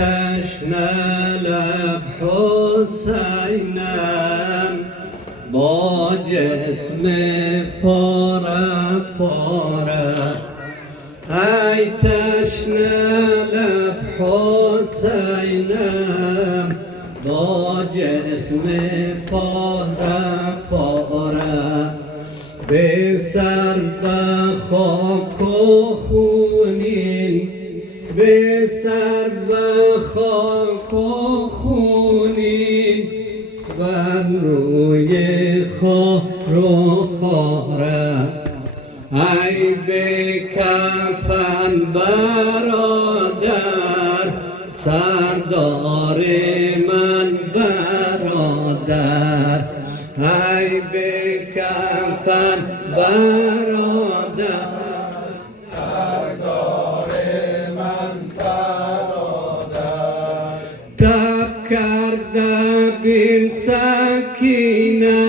تشنه لب حسینم با جسم پاره پاره، ای تشنه لب حسینم با جسم پاره پاره، به سر به خاک و خونین، به سر به خاک و خونین، بر روی خار و خاره، ای به کفن برادر، سردار من برادر، ای به کفن برادر، سردار من برادر. تب کرده بین سکینه،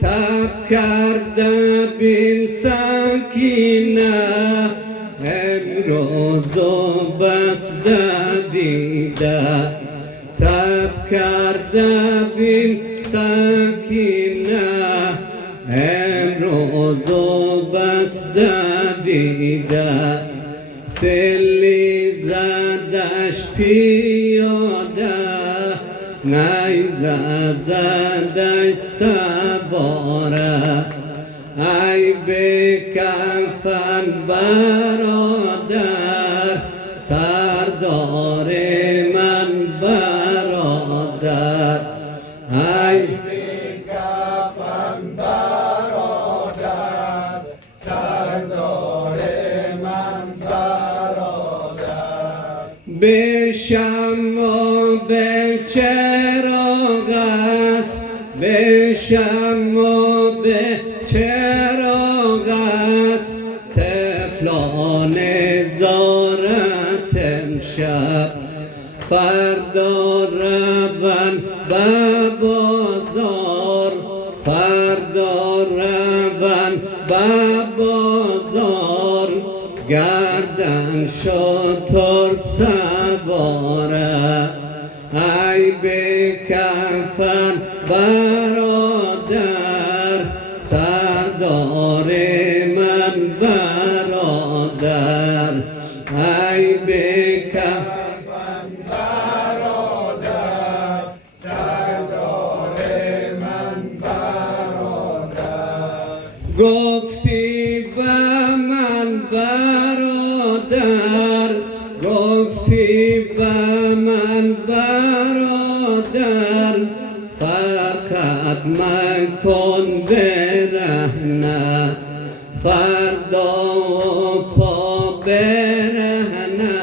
تب کرده بین سکینه، امروز و بسته دیده، تب کرده بین سکینه، امروز و بسته دیده، سلی زدش پیاده، نیزه زدش سواره، ای به کفن برادر، سردار من برادر، ای به کفن برادر، سردار من برادر. به شمع و به چراغ است، به شمع و به چراغ است، طفلان دارد امشب، فردا روند به بازار، فردا روند به بازار، گردن شتر سواره، ای به کفن برادر، سردار من برادر، ای به کفن برادر، سردار من برادر. گفتی به من برادر، گفتی به من برادر، فقط مکن برهنه، فردا پا برهنه،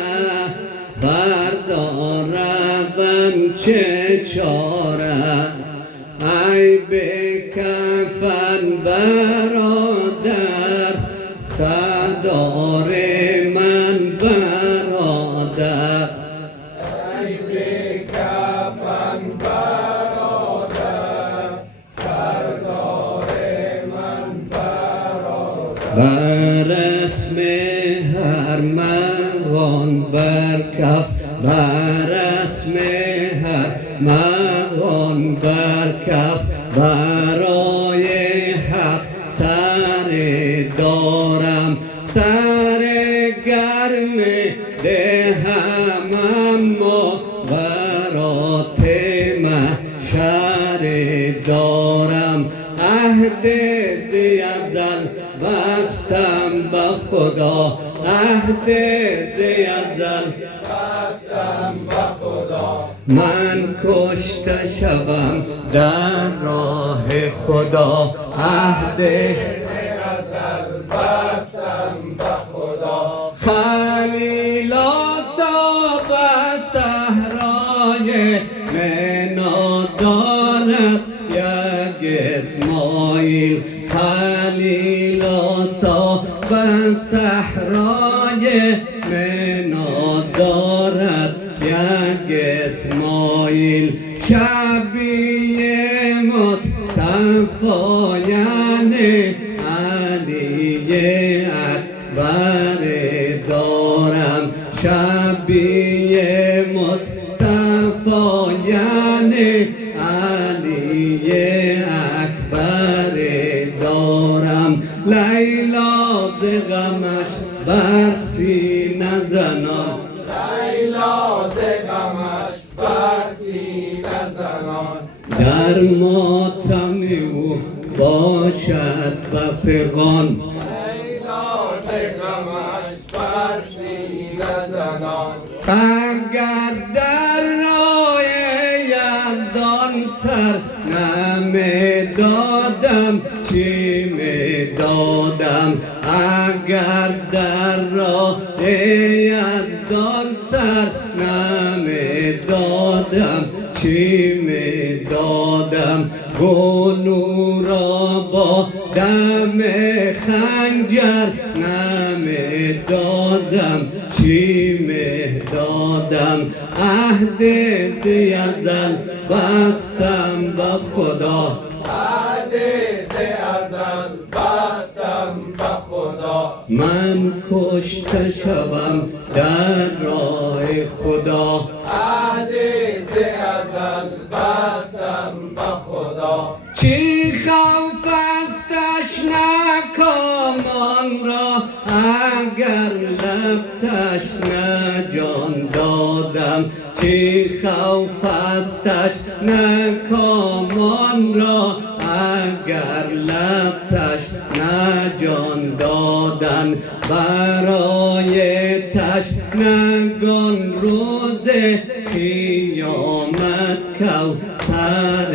فردا روم چه چاره، ای به کفن برادر، سردار من برادر، ای به کفن برادر، سردار من برادر. بر اسم هر مغان بر کف، بر اسم هر مغان بر کف، برای حق سر دارم، سر گرم دهم، اما برات محشر دارم، عهد زی ازل بستم به خدا، عهد زی ازل بستم به خدا، من کشته شوم در راه خدا، عهد زی ازل بستم به خدا. خلیلا صاحب صحرای منا دارد یک اسماعیل، خلیلا صاحب صحرای منا دارد یک اسماعیل، شبیه مصطفی یعنی علی اکبر دارم، شبیه مصطفی یعنی علی اکبر دارم لیلا ز غمش بر سینه زنان لیلا ز غمش بر سینه زنان در ماتم او باشد و فغان لیلا ز غمش بر سینه زنان اگر در راه یزدان سر نمی دادم چی می دادم اگر در راه یزدان سر نمی دادم چی می دادم گلو را با دم خنجر نمی دادم چی می دادم عهد ز ازل بستم با خدا عهد ز ازل بستم به خدا من کشته شوم در راه خدا عهد ز ازل بستم به خدا چی خوف استش ناکامان را اگر لب تشنه جان دادم چی خوف استش ناکامان را اگر لب تشنه جان دادن برای تشنگان روز قیامت کوثر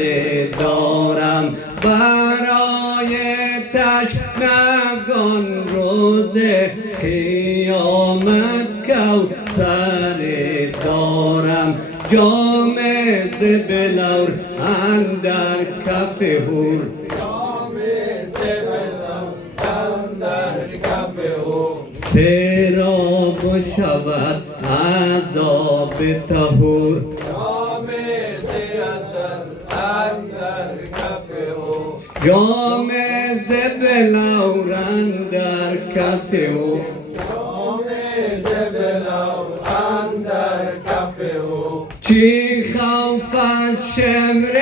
دارم برای تشنگان روز قیامت کوثر دارم جام ز بلور اندر کف حور جام ز بلور اندر کف او سراب شود عذاب طهور جام ز ازل اندر کف او جام ز بلور اندر کف او جام ز بلور اندر کف او چی خوف از شمر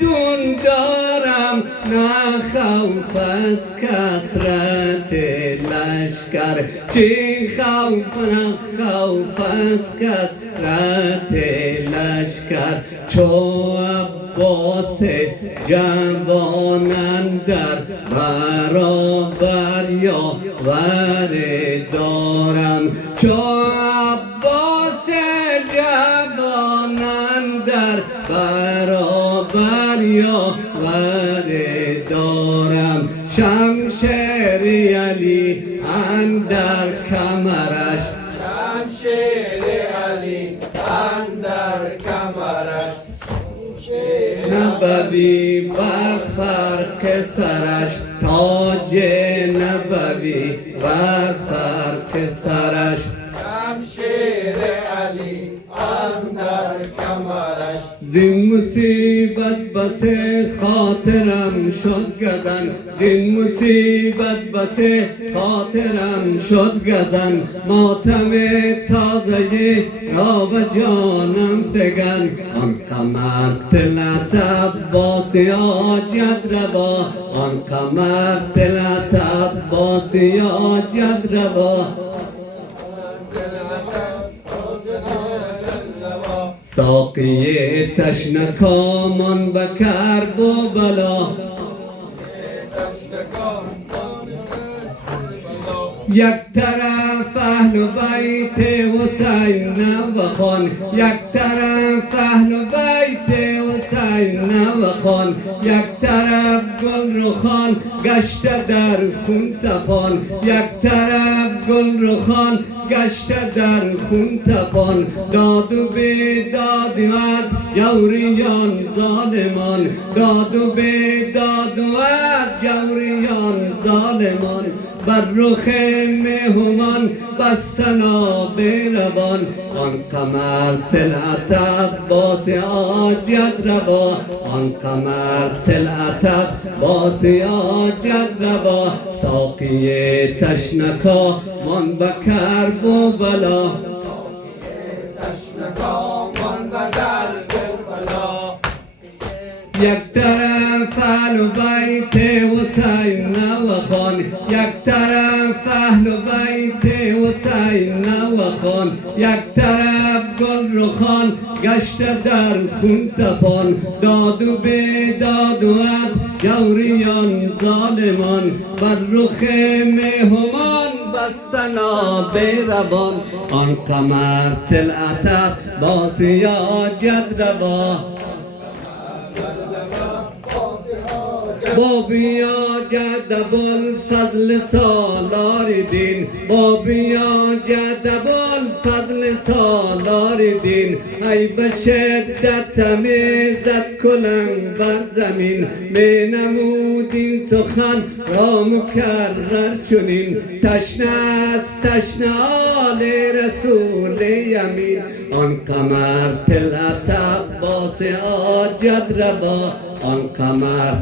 دون دارم نه خوف از کثرت لشکر چی خوف از کثرت لشکر چو عباس جوان اندر برابر یاور دارم چو عباس جوان اندر برابر یاور دارم شمشیر علی اندر کمرش شمشیر علی اندر کمرش نبوی بر فرق سرش تاج نبوی بر فرق سرش شمشیر علی اندر کمرش زین مصیبت بس خاطرم شد گزن زین مصیبت بس خاطرم شد گزن ماتم تازه را به جانم فگن آن قمر طلعت عباس آجد روا آن قمر طلعت عباس آجد روا ساقی تشنکامان به کرب و بلا یک طرف اهل بیت حسین نوخان یک طرف اهل بیت حسین نوخان یک طرف گل رخان گشته در خون تپان یک طرف گل رخان گشته در خون تپان داد و بیداد از جوریان ظالمان داد و بیداد از جوریان ظالمان بر رخ مهمان بس سنا روان آن قمر طلعت عباس آجد روا آن قمر طلعت عباس آجد روا ساقی تشنکا من به کرب و بلا تشنکا یک طرف اهل بیت حسین نوخان یک طرف اهل بیت حسین نوخان یک طرف گل رخان گشت در خون تپان داد و بیداد و از جوریان ظالمان بر رخ مهمان بستن آب روان آن قمر طلعت باسیاجت روا بابیا جدب الفضل سالار دین بابیا جدب الفضل سالار دین ای به شدت میزد کلنگ بر زمین می نمودین سخن را مکرر چنین تشنه است تشنه آل رسول یمین آن قمر طلعت عباس آجد روا آن قمر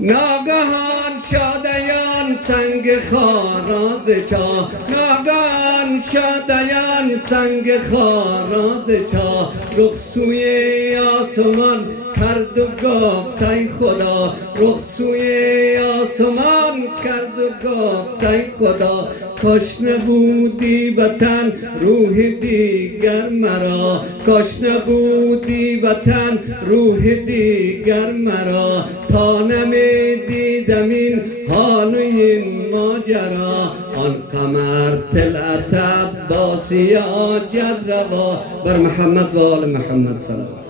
ناگهان شادیان سنگ خاراز چا ناگهان شادیان سنگ خاراز چا رخ سوی آسمان کرد و گفت ای خدا رخ سوی آسمان کرد و گفت ای خدا کاش نبودی وطن روح دیگر مرا کاش نبودی وطن روح دیگر مرا تا نمیدیدم این حال و این ماجرا آن قمر طلعت عباسی آجد روا بر محمد و آل محمد سلام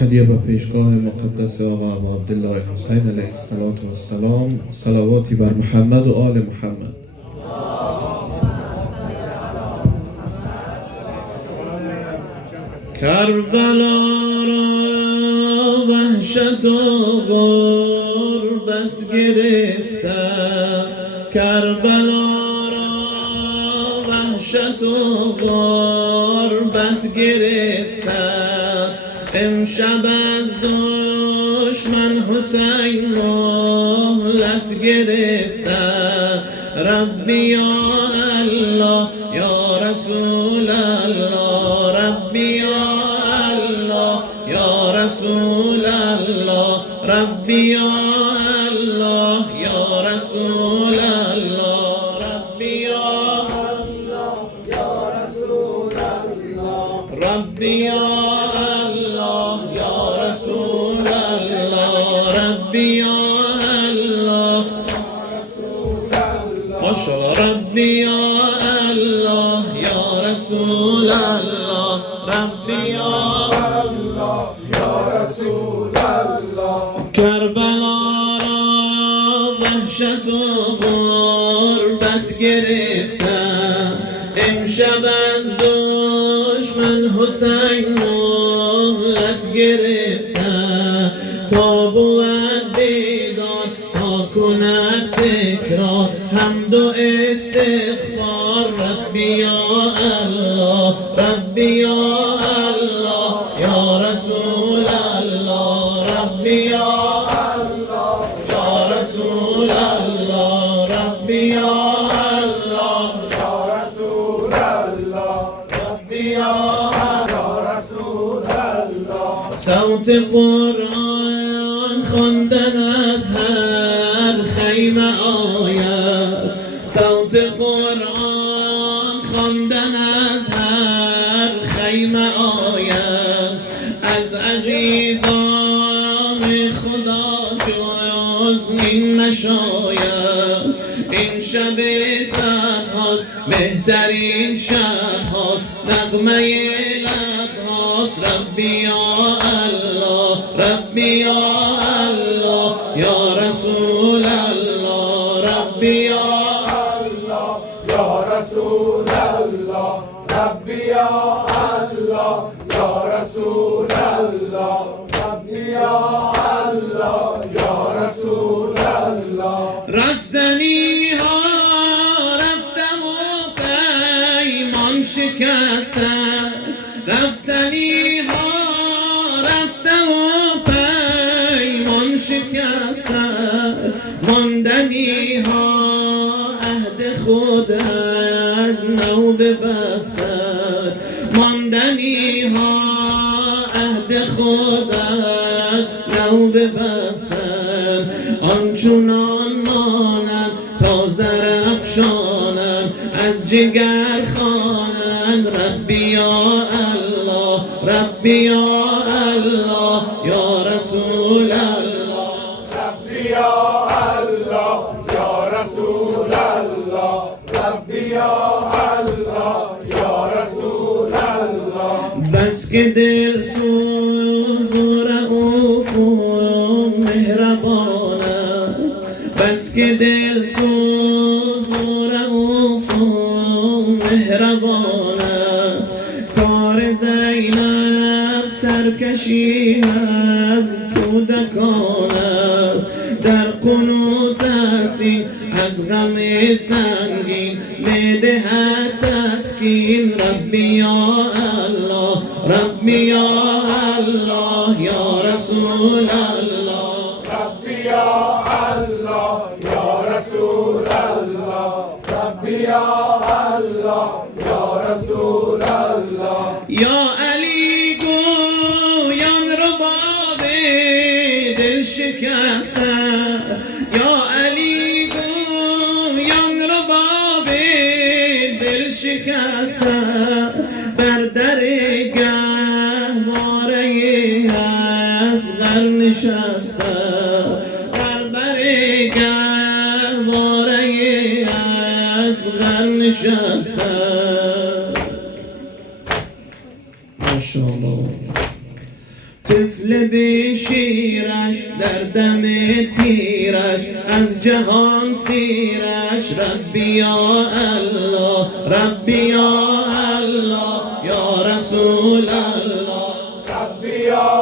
هدیه به پیشگاه مقدس آقا ابا عبدالله حسین علیه السلام صلواتی بر محمد و آل محمد. کربلا را وحشت و غربت گرفته کربلا را وحشت و غربت گرفته امشب از دشمن حسین مهلت گرفته ربی یا الله یا رسول الله ربی یا الله یا رسول الله ربی یا الله یا رسول الله ربی یا الله یا رسول الله ربی یا ربی یا الله یا رسول الله ربی یا الله یا رسول الله کربلا را وحشت و غربت گرفته امشب از دشمن حسین مهلت گرفته تا بود بیدار تا کند تکرار حمد و استغفار ربی یا الله ربی یا الله یا رسول الله ربی یا الله یا رسول الله ربی یا الله یا رسول الله ربی یا رسول الله صوت قرآن خواندن از هر خیمه آید صوت قرآن خواندن از هر خیمه آید از عزیزان خدا جز این نشاید این شب تنهاست بهترین شب هاست نغمه لب هاست ربی یا الله ربی یا الله یا رسول الله ربی یا الله یا رسول الله ربي يا الله يا رسول الله ربي يا الله يا رسول الله رفتنی ها رفتم و پیمان شکستم رفتنی ها رفتم و پیمان شکستم ماندنی ها عهد خود از نو ببستم ماندنی ها عهد خود از نو ببستم آنچنان مانم تا زرافشانم از جگر خوانند ربی یا الله ربی یا الله یا رسول الله ربي يا الله يا رسول الله ربي يا الله يا رسول الله بس که دل سوز و رؤوف و مهربان است بس که دل سوز و رؤوف و مهربان است کار زینب سرکشی از کودکان است در قنوت است این از غم سنگین بدهد تسکین ربی یا الله ربی یا الله یا رسول الله ربي يا الله يا رسول الله ربي يا الله يا رسول الله یا علی گویان رباب دل شکسته یا علی گویان رباب دل شکسته بر در گهواره اصغر نشسته بر گهواره اصغر نشسته ماشاءالله طفل به شیرش در دم تیرش از جهان سیرش ربی یا الله ربی یا الله یا رسول الله ربي يا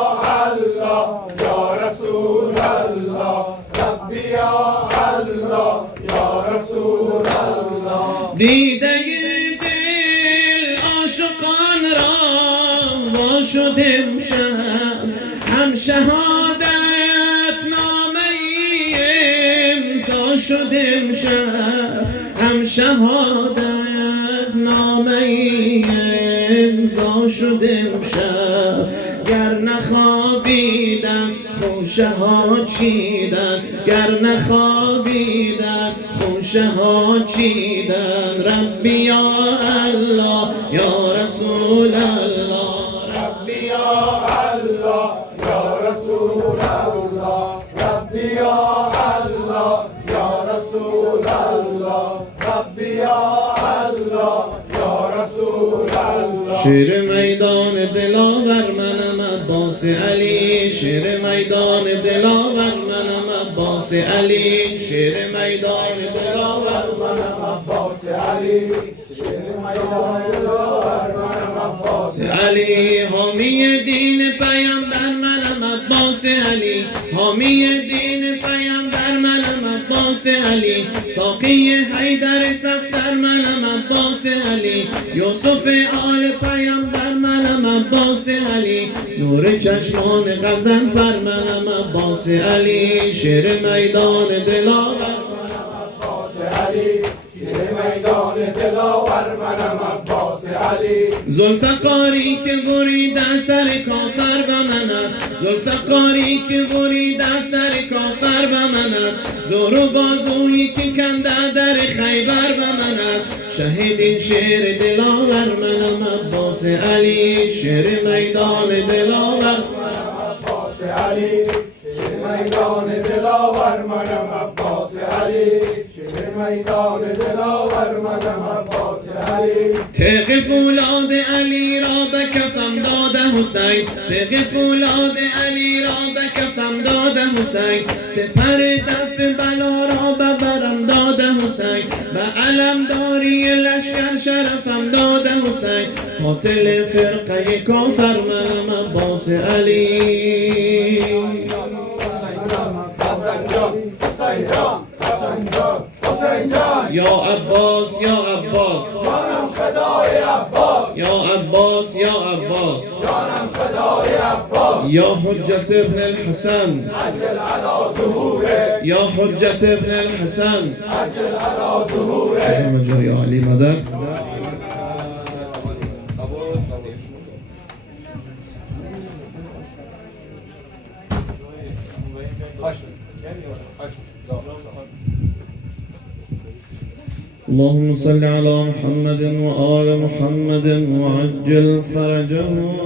الله يا رسول الله ربي يا الله يا رسول الله دیده دل عاشقان را وا شد امشب هم شهادت نامه امضا شد امشب هم شهادت نامه امضا شد امشب گر نخوابیدم خوشه ها چیدن گر نخوابیدم خوشه ها چیدن ربی یا الله یا رسول الله ربي يا الله يا رسول الله ربي يا الله يا رسول الله ربي يا الله يا رسول الله شیر میدان دلاور منم عباس علی شیر میدان دلاور منم عباس علی شیر میدان دلاور منم عباس علي شير ميدان دلاور منم عباس علی حامی دین پیامبر منم عباس علی حامی دین پیامبر منم عباس علی ساقی حیدر صفدر منم عباس علی یوسف آل پیامبر منم عباس علی نور چشمان غضنفر منم عباس علی شیر میدان دلاور عباس علي شير ميدان دلاور منم عباس علي زلفقاری که برید از سر کافر به من است زلفقاری که برید از سر کافر به من است زور و بازویی که کنده در خیبر به من است شهید این شعر دلاور منم عباس علی شعر میدان دلاور عباس علي شير ميدان دلاور منم عباس علي شير ميدان دلاور منم عباس علي تق فولاد علی را به کفم داد حسین تق فولاد علی را به کفم داد حسین سپر دف بلا را به برم داد حسین حسین، به علمداری لشکر شرفم داده حسین، قاتل فرقه کافر منم عباس علی. یا عباس یا عباس جانم فدای عباس، یا عباس یا عباس جانم فدای عباس، یا حجت ابن الحسن عجل علی ظهوره، یا حجت ابن الحسن عجل علی ظهوره. همه جای علی مدد. اللهم صل على محمد وآل محمد وعجل فرجهم.